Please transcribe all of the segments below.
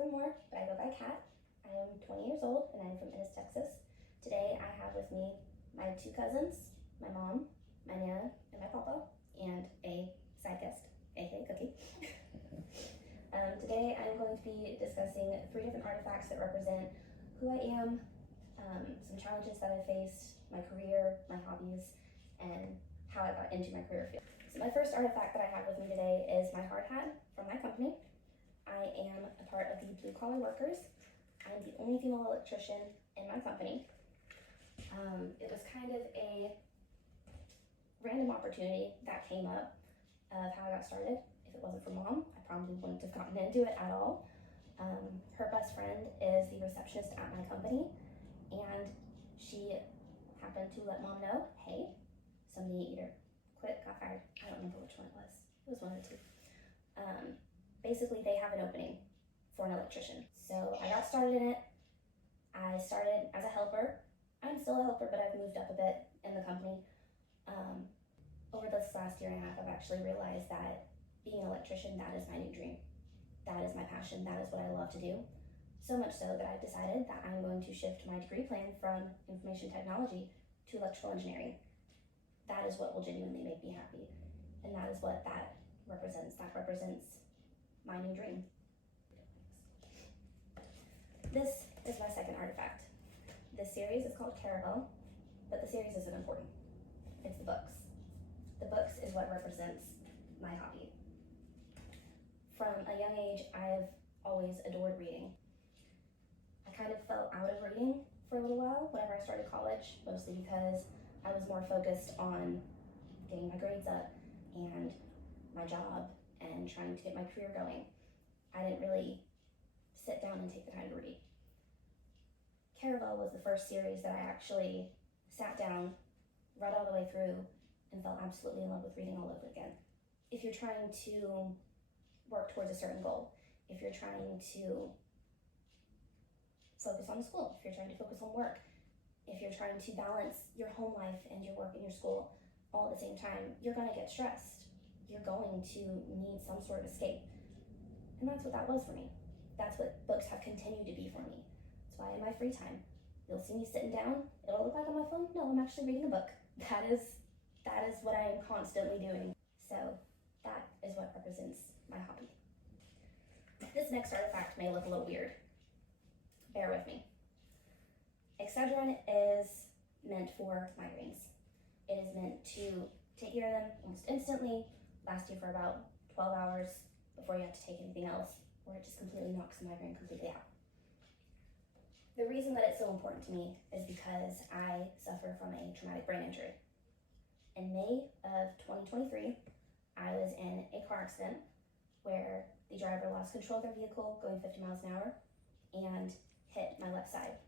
Catherine Moore, but I go by Kat. I am 20 years old and I'm from Ennis, Texas. Today I have with me my two cousins, my mom, my Nana, and my papa, and a side guest, aka Cookie. Today I'm going to be discussing 3 different artifacts that represent who I am, some challenges that I faced, my career, my hobbies, and how I got into my career field. So my first artifact that I have with me today is my hard hat from my company. I am a part of the blue collar workers. I'm the only female electrician in my company. It was kind of a random opportunity that came up of how I got started. If it wasn't for Mom, I probably wouldn't have gotten into it at all. Her best friend is the receptionist at my company, and she happened to let Mom know, hey, somebody either quit, got fired, I don't remember which one it was. It was one of the two. Basically, they have an opening for an electrician. So I got started in it. I started as a helper. I'm still a helper, but I've moved up a bit in the company. Over this last year and a half, I've actually realized that being an electrician, that is my new dream. That is my passion. That is what I love to do. So much so that I've decided that I'm going to shift my degree plan from information technology to electrical engineering. That is what will genuinely make me happy. And that is what that represents. That represents my new dream. This is my second artifact. This series is called Caravel, but the series isn't important. It's the books. The books is what represents my hobby. From a young age, I've always adored reading. I kind of fell out of reading for a little while whenever I started college, mostly because I was more focused on getting my grades up and my job and trying to get my career going. I didn't really sit down and take the time to read. Caravel was the first series that I actually sat down, read all the way through, and fell absolutely in love with reading all over again. If you're trying to work towards a certain goal, if you're trying to focus on school, if you're trying to focus on work, if you're trying to balance your home life and your work and your school all at the same time, you're gonna get stressed. You're going to need some sort of escape. And that's what that was for me. That's what books have continued to be for me. That's why in my free time, you'll see me sitting down, it'll look like on my phone. No, I'm actually reading a book. That is what I am constantly doing. So that is what represents my hobby. This next artifact may look a little weird. Bear with me. Excedrin is meant for migraines. It is meant to take care of them almost instantly, last you for about 12 hours before you have to take anything else, or it just completely knocks the migraine completely out. The reason that it's so important to me is because I suffer from a traumatic brain injury. In May of 2023, I was in a car accident where the driver lost control of their vehicle going 50 miles an hour and hit my left side.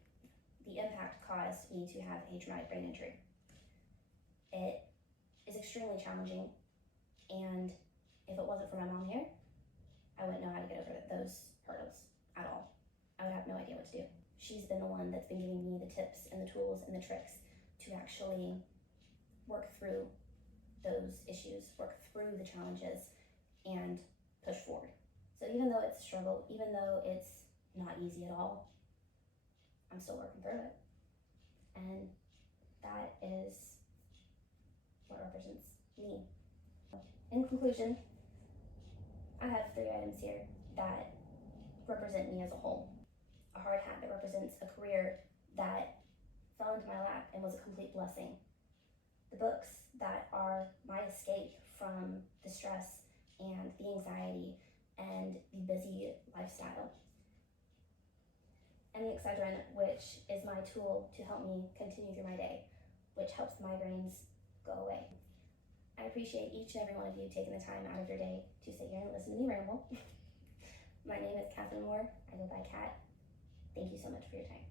The impact caused me to have a traumatic brain injury. It is extremely challenging, and if it wasn't for my mom here, I wouldn't know how to get over those hurdles at all. I would have no idea what to do. She's been the one that's been giving me the tips and the tools and the tricks to actually work through those issues, work through the challenges, and push forward. So even though it's a struggle, even though it's not easy at all, I'm still working through it. And that is what represents me. In conclusion, I have 3 items here that represent me as a whole. A hard hat that represents a career that fell into my lap and was a complete blessing. The books that are my escape from the stress and the anxiety and the busy lifestyle. And the Excedrin, which is my tool to help me continue through my day, which helps the migraines go away. I appreciate each and every one of you taking the time out of your day to sit here and listen to me ramble. My name is Catherine Moore. I go by Kat. Thank you so much for your time.